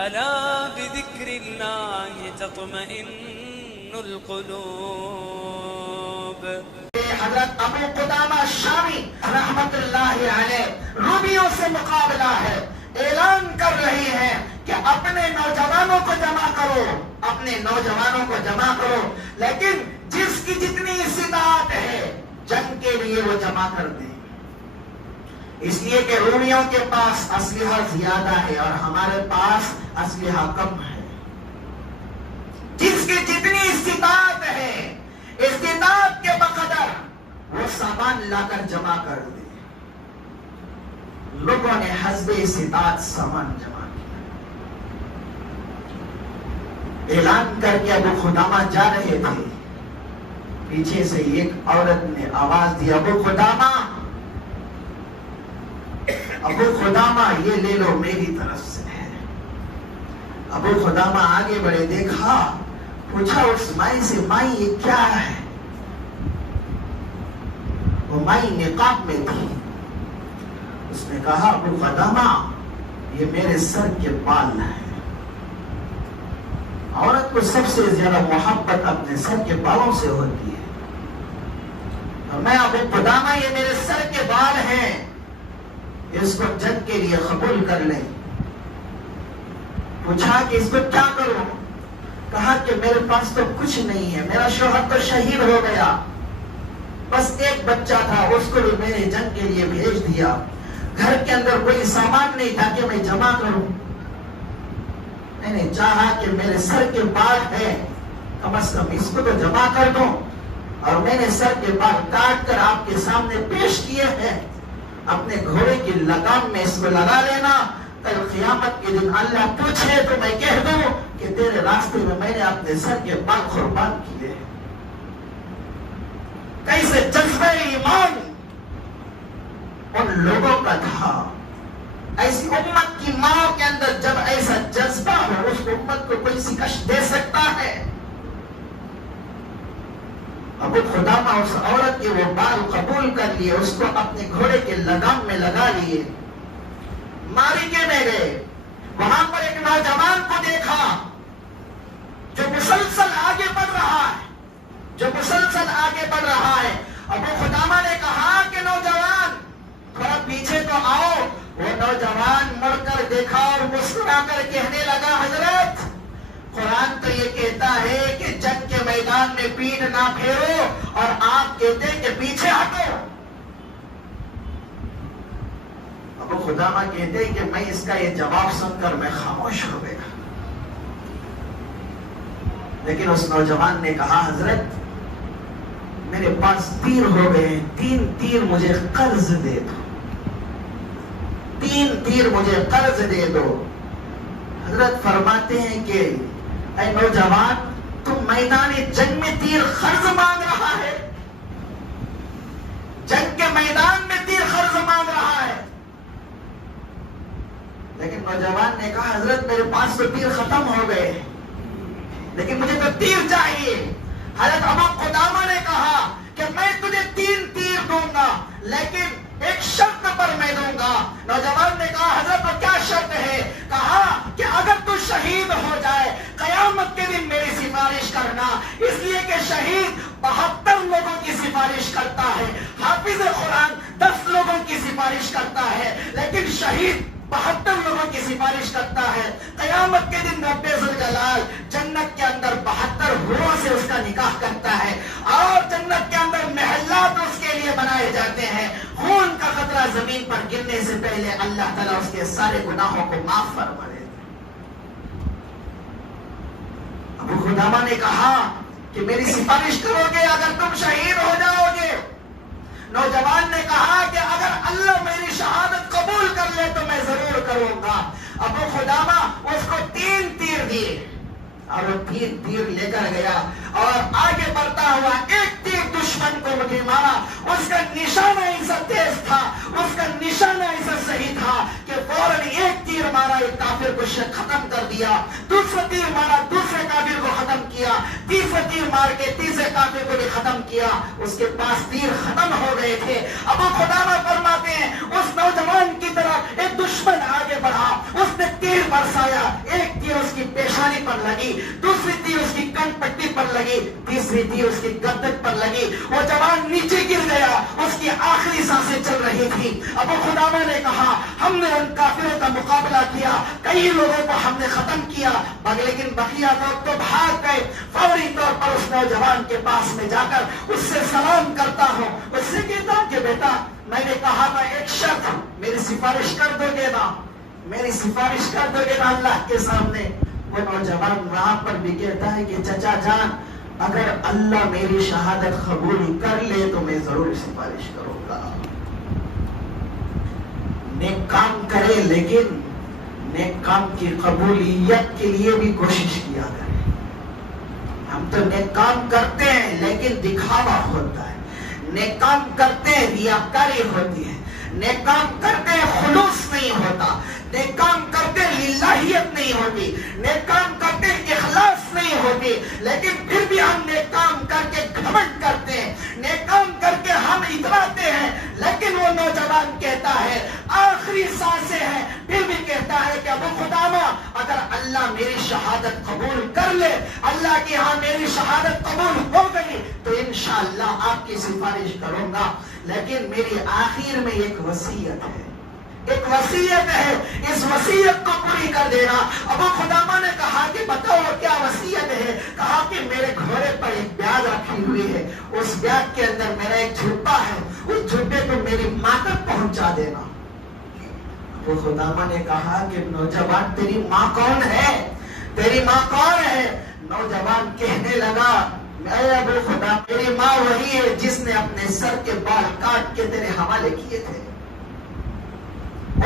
ألا بذكر الله تطمئن القلوب. حضرت ابو قدامہ شامی رحمت اللہ علیہ رومیوں سے مقابلہ ہے، اعلان کر رہی ہیں کہ اپنے نوجوانوں کو جمع کرو، اپنے نوجوانوں کو جمع کرو، لیکن جس کی جتنی استطاعت ہے جنگ کے لیے وہ جمع کر دیں، اس لیے کہ رومیوں کے پاس اسلحہ زیادہ ہے اور ہمارے پاس اسلحہ کم ہے۔ جس کی جتنی استطاعت ہے استطاعت کے بقدر وہ سامان لا کر جمع کر دے۔ لوگوں نے حسب استطاعت سامان جمع کیا، اعلان کر کے ابو قدامہ جا رہے تھے، پیچھے سے ایک عورت نے آواز دی، ابو قدامہ یہ لے لو میری طرف سے ہے۔ ابو قدامہ آگے بڑھے، دیکھا، پوچھا اس مائی سے، مائی یہ کیا ہے؟ وہ مائی نقاب میں تھی، اس نے کہا ابو قدامہ یہ میرے سر کے بال ہیں۔ عورت کو سب سے زیادہ محبت اپنے سر کے بالوں سے ہوتی ہے، اور میں ابو قدامہ یہ میرے سر کے بال ہیں، اس کو جنگ کے لیے قبول کر لیں۔ پوچھا کہ اس کو کیا کروں؟ کہا کہ میرے پاس تو کچھ نہیں ہے، میرا شوہر تو شہید ہو گیا، بس ایک بچہ تھا، اس کو بھی میں نے جنگ کے لیے بھیج دیا، گھر کے اندر کوئی سامان نہیں تھا کہ میں جمع کروں، میں نے چاہا کہ میرے سر کے بال ہیں، کم از کم اس کو تو جمع کر دوں، اور میں نے سر کے بال کاٹ کر آپ کے سامنے پیش کیے ہیں، اپنے گھوڑے کی لگام میں اس کو لگا لینا، کل قیامت کے دن اللہ پوچھے تو میں کہہ دوں کہ تیرے راستے میں نے اپنے سر کے بال قربان کیے۔ کیسے جذبہ ایمان ان لوگوں کا تھا، ایسی امت کی ماں کے اندر جب ایسا جذبہ ہو، اس امت کو کوئی شکست دے سکتا ہے؟ ابو قدامہ اس عورت کے وہ بال قبول کر لیے، اس کو اپنے گھوڑے کے لگام میں لگا لیے، ماریکے میں گئے، وہاں پر ایک نوجوان کو دیکھا جو مسلسل آگے بڑھ رہا ہے، ابو قدامہ نے کہا کہ نوجوان تھوڑا پیچھے تو آؤ۔ وہ نوجوان مڑ کر دیکھا اور مسکرا کر کہنے لگا، حضرت قرآن تو یہ کہتا ہے کہ جنگ کے میدان میں پیٹھ نہ پھیرو، اور آپ کہتے ہیں کہ پیچھے ہٹو۔ ابو قدامہ کہتے ہیں کہ میں اس کا یہ جواب سن کر میں خاموش ہو گیا، لیکن اس نوجوان نے کہا، حضرت میرے پاس تیر ہو گئے ہیں، 3 تیر مجھے قرض دے دو، 3 تیر مجھے قرض دے دو۔ حضرت فرماتے ہیں کہ اے نوجوان، تم میدان جنگ میں تیر قرض مانگ رہا ہے، جنگ کے میدان میں تیر قرض مانگ رہا ہے؟ لیکن نوجوان نے کہا، حضرت میرے پاس تو تیر ختم ہو گئے، لیکن مجھے تو تیر چاہیے۔ حضرت ابو قدامہ نے کہا کہ میں تجھے 3 تیر دوں گا، لیکن ایک شرط پر میں دوں گا۔ نوجوان نے کہا، حضرت وہ کیا شرط ہے؟ کہا کہ اگر تو شہید ہو جائے قیامت کے دن میری سفارش کرنا، اس لیے کہ شہید 72 لوگوں کی سفارش کرتا ہے، حافظ قرآن 10 لوگوں کی سفارش کرتا ہے، لیکن شہید 72 لوگوں کی سفارش کرتا ہے۔ قیامت کے دن رب ذوالجلال جنت کے اندر 72 حوروں سے اس کا نکاح کرتا ہے، اور جنت کے اندر محلات اس کے لیے بنائے جاتے ہیں، خون کا قطرہ زمین پر گرنے سے پہلے اللہ تعالیٰ اس کے سارے گناہوں کو معاف فرما دیتا ہے۔ ابو قدامہ نے کہا کہ میری سفارش کرو گے اگر تم شہید ہو جاؤ گے؟ نوجوان نے کہا کہ اگر اللہ میری شہادت قبول کر لے تو میں ضرور کروں گا۔ ابو قدامہ اس کو 3 تیر دیے، اور وہ 3 تیر لے کر گیا، اور آگے بڑھتا ہوا ایک تیر دشمن کو مجھے مارا، اس کا نشانہ ایسا تیز تھا، اس کا نشانہ ایسا صحیح تھا کہ فوراً ایک تیر مارا، ایک کافر کو ختم کر دیا، دوسرا تیر مارا، دوسرے کافر کو ختم کیا، تیسرا تیر مار کے تیسرے کافر کو بھی ختم کیا۔ اس کے پاس تیر ختم ہو گئے تھے۔ ابو قدامہ فرماتے ہیں اس نوجوان کی طرف ایک دشمن آگے بڑھا، اس نے تیر برسایا، ایک پر لگی, دوسری تیر اس کی کن پٹی پر لگی, تیسری تیر اس کی گردن پر لگی. وہ جوان نیچے گر گیا, اس کی آخری سانسیں چل رہی تھی. ابو قدامہ نے کہا ہم نے ان کافروں کا مقابلہ کیا, کئی لوگوں کو ہم نے ختم کیا, لیکن بقیہ لوگ تو بھاگ گئے. فوری طور پر اس نوجوان کے پاس میں جا کر اس سے سلام کرتا ہوں, اس سے کہتا ہوں کہ بیٹا میں نے کہا تھا ایک شرط, میری سفارش کر دو گے نا, میری سفارش کر دو گے نا اللہ کے سامنے. وہ نوجوان وہاں پر بھی کہتا ہے کہ چچا جان اگر اللہ میری شہادت قبول کر لے تو میں ضرور سفارش کروں گا. نیک کام کرے لیکن نیک کام کی قبولیت کے لیے بھی کوشش کیا کرے. ہم تو نیک کام کرتے ہیں لیکن دکھاوا ہوتا ہے, نیک کام کرتے ہیں ریاکاری ہوتی ہے, نیک کام کرتے ہیں خلوص نہیں ہوتا, نیک کام کرتے ہیں للہیت نہیں ہوتی, نیک کام کرتے ہیں اخلاص نہیں ہوتی. لیکن پھر بھی ہم نیک کام کر کے گھمنڈ کرتے ہیں, نیک کام کر کے ہم اتراتے ہیں. لیکن وہ نوجوان کہتا ہے آخری سانسیں ہیں, پھر بھی کہتا ہے کہ ابو قدامہ اگر اللہ میری شہادت قبول کر لے, اللہ کی ہاں میری شہادت قبول ہو گئی تو انشاءاللہ آپ کی سفارش کروں گا. لیکن میری آخر میں ایک وصیت ہے, ایک وصیت ہے, اس وصیت کو پوری کر دینا. ابو قدامہ نے کہا کہ بتاؤ کیا وصیت ہے؟ کہا کہ میرے گھوڑے پر ایک بیاگ رکھی ہوئی ہے, اس بیاگ کے اندر میرا ایک جھبا ہے, اس جھبے کو میری ماں تک پہنچا دینا. ابو قدامہ نے کہا کہ نوجوان تیری ماں کون ہے, تیری ماں کون ہے؟ نوجوان کہنے لگا اے ابو خدا میری ماں وہی ہے جس نے اپنے سر کے بال کاٹ کے تیرے حوالے کیے تھے.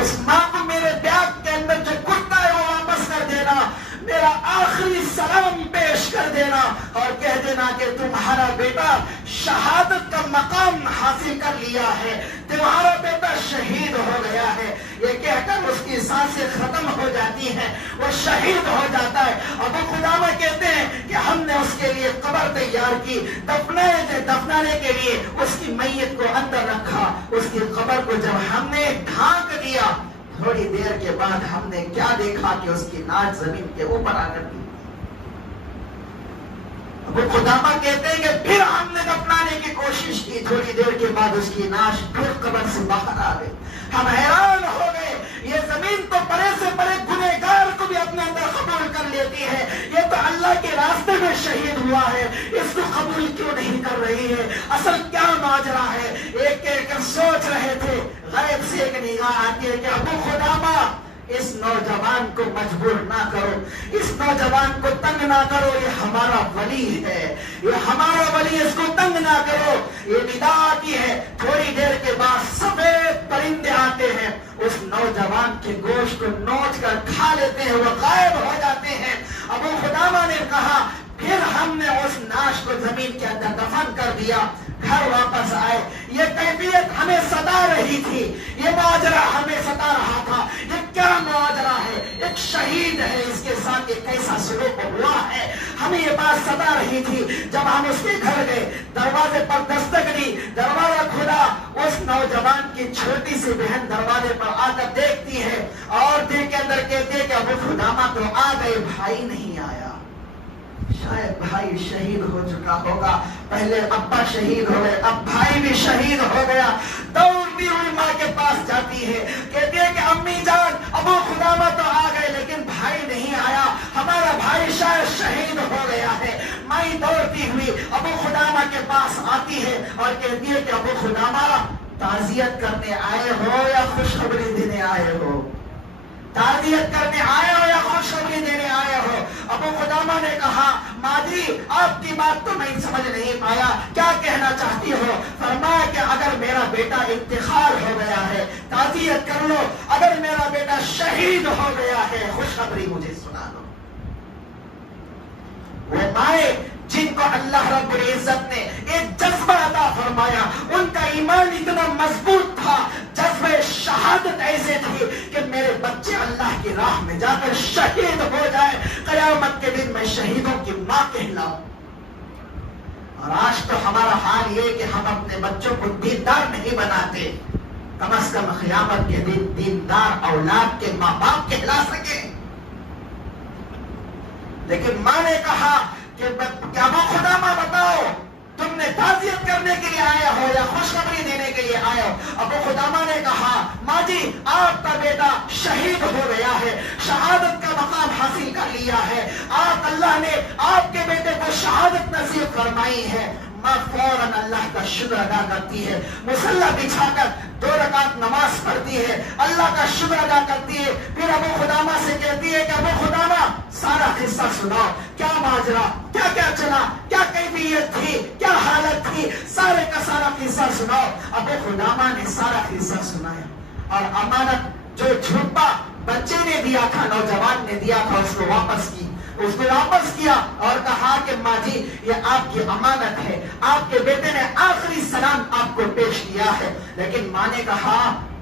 اس ماں کو میرے بیاگ کے اندر جو کتا ہے وہ واپس کر دینا, میرا آخری سلام پیش کر دینا اور کہہ دینا کہ تمہارا بیٹا شہادت کا مقام حاصل کر لیا ہے, تمہارا بیٹا شہید ہو گیا ہے. یہ کہہ کر اس کی سانسیں ختم ہو جاتی ہیں, وہ شہید ہو جاتا ہے. ابو قدامہ کہتے ہیں کہ ہم نے اس کے لیے قبر تیار کی, دفنانے کے لیے اس کی میت کو اندر رکھا. اس کی قبر کو جب ہم نے ڈھانک دیا, تھوڑی دیر کے بعد ہم نے کیا دیکھا کہ اس کی ناک زمین کے اوپر آ کر گئی. ابو قدامہ کہتے ہیں کہ پھر ہم نے دفنانے کی کوشش کی, تھوڑی دیر کے بعد اس کی ناش پھر قبر سے باہر آ گئی. ہم حیران ہو گئے, یہ زمین تو بڑے سے بڑے گنہگار کو بھی اپنے اندر قبول کر لیتی ہے, یہ تو اللہ کے راستے میں شہید ہوا ہے, اس کو قبول کیوں نہیں کر رہی ہے؟ اصل کیا ماجرا ہے؟ ایک ایک سوچ رہے تھے. غیب سے ایک نگاہ آتی ہے کہ ابو قدامہ اس نوجوان کو مجبور نہ کرو, اس نوجوان کو تنگ نہ کرو, یہ ہمارا ولی ہے, یہ ہمارا ولی, اس کو تنگ نہ کرو. یہ ندا آتی ہے, تھوڑی دیر کے بعد سفید پرندے آتے ہیں, اس نوجوان کے گوشت کو نوچ کر کھا لیتے ہیں, وہ غائب ہو جاتے ہیں. ابو قدامہ نے کہا پھر ہم نے اس ناش کو زمین کے اندر دفن کر دیا, گھر واپس آئے. یہ کیفیت ہمیں ستا رہی تھی, یہ ماجرا ہمیں ستا رہا تھا. یہ کیا ماجرا ہے؟ ایک شہید ہے, اس کے ساتھ یہ کیسا سلوک ہوا ہے؟ ہمیں یہ بات ستا رہی تھی. جب ہم اس کے گھر گئے, دروازے پر دستک دی, دروازہ کھلا, اس نوجوان کی چھوٹی سی بہن دروازے پر آ کر دیکھتی ہے اور دل کے اندر کہتی ہے کہ ابو قدامہ تو آ گئے, بھائی نہیں آیا. شاید بھائی شہید ہو چکا ہوگا, پہلے ابا شہید ہو گئے, اب بھائی بھی شہید ہو گیا. دوڑتی ہوئی ماں کے پاس جاتی ہے, کہتی ہے کہ امی جان ابو قدامہ تو آ گئے لیکن بھائی نہیں آیا, ہمارا بھائی شاید شہید ہو گیا ہے. ماں دوڑتی ہوئی ابو قدامہ کے پاس آتی ہے اور کہتی ہے کہ ابو قدامہ تعزیت کرنے آئے ہو یا خوشخبری دینے آئے ہو؟ تعزیت کرنے آئے ہو یا خوشخبری دینے آئے ہو؟ ابو قدامہ نے کہا مادری آپ کی بات تو میں سمجھ نہیں پایا, کیا کہنا چاہتی ہو؟ فرمایا کہ اگر میرا بیٹا انتقال ہو گیا ہے تعزیت کر لو, اگر میرا بیٹا شہید ہو گیا ہے خوشخبری مجھے سنا دو. وہ مائیں جن کو اللہ رب العزت نے ایک جذبہ عطا فرمایا, ان کا ایمان اتنا مضبوط تھا, جذبہ شہادت ایسے تھی کہ میرے بچے اللہ کی راہ میں جا کر شہید ہو جائے, قیامت کے دن میں شہیدوں کی ماں کہلاؤں. اور آج تو ہمارا حال یہ کہ ہم اپنے بچوں کو دیندار نہیں بناتے, کم از کم قیامت کے دن دیندار اولاد کے ماں باپ کہلا سکیں. لیکن ماں نے کہا کہ کیا ابو قدامہ بتاؤ تم نے تعزیت کرنے کے لیے آیا ہو یا خوشخبری دینے کے لیے آیا ہو؟ ابو قدامہ نے کہا ماں جی آپ کا بیٹا شہید ہو گیا ہے، شہادت کا مقام حاصل کر لیا ہے، آپ اللہ نے آپ کے بیٹے کو شہادت نصیب فرمائی ہے۔ ماں فوراً اللہ کا شکر ادا کرتی ہے، مصلی بچھا کر 2 رکعت نماز پڑھتی ہے، اللہ کا شکر ادا کرتی ہے، پھر ابو قدامہ سے کہتی ہے کہ ابو قدامہ سارا قصہ سناؤ، کیا ماجرا، کیا کیا چلا، کیا کیفیت تھی، کیا حالت تھی، سارے کا سارا قصہ سناؤ۔ ابو قدامہ نے سارا قصہ سنایا اور امانت جو جھوٹا بچے نے دیا تھا، نوجوان نے دیا تھا، اس کو واپس کیا اور کہا کہ ماں جی یہ آپ کی امانت ہے، آپ کے بیٹے نے آخری سلام آپ کو پیش کیا ہے۔ لیکن ماں نے کہا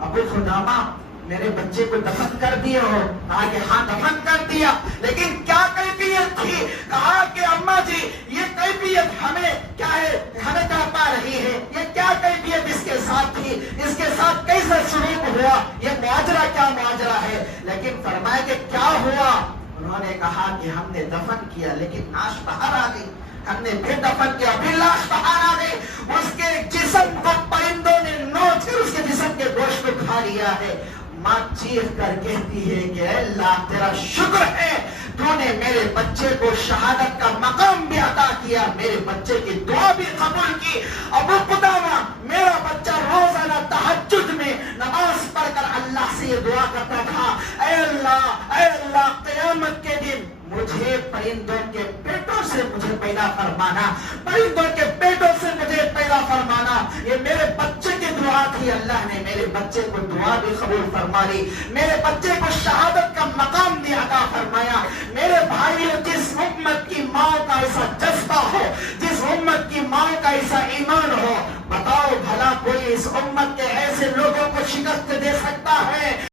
ابو قدامہ میرے بچے کو دفن کر دیے ہو؟ کہا کہ ہاں دفن کر دیا، لیکن کیا کیفیت تھی؟ کہا کہ اماں جی یہ کیفیت ہمیں کیا ہے، ہمیں تڑپا رہی ہے، یہ کیا کیفیت اس کے ساتھ تھی، اس کے ساتھ کیسا سلوک ہوا، یہ ماجرا کیا ماجرا ہے؟ لیکن فرمایا کہ کیا ہوا؟ انہوں نے کہا کہ ہم نے دفن کیا لیکن لاش باہر آ گئی، ہم نے پھر دفن کیا پھر لاش باہر آ گئی، اس کے جسم کو پرندوں نے نوچ کر اس کے جسم کے گوشت کو کھا لیا ہے۔ ماں چیخ کر کہتی ہے کہ اے اللہ تیرا شکر ہے تو نے میرے بچے کو شہادت کا مقام بھی عطا کیا، میرے بچے کی دعا بھی قبول کی۔ ابو قدامہ میرا بچہ روزانہ تہجد میں نماز پڑھ کر اللہ سے یہ دعا کرتا تھا، اے اللہ قیامت کے دن مجھے پرندوں کے پیٹوں سے مجھے پیدا فرمانا، پرندوں کے پیٹوں سے مجھے پیدا فرمانا۔ یہ میرے بچے کی دعا تھی، اللہ نے میرے بچے کو دعا بھی قبول فرما لی، میرے بچے کو شہادت کا مقام بھی عطا فرمایا۔ میرے بھائیو جس امت کی ماں کا ایسا جذبہ ہو، جس امت کی ماں کا ایسا ایمان ہو، بتاؤ بھلا کوئی اس امت کے ایسے لوگوں کو شکست دے سکتا ہے؟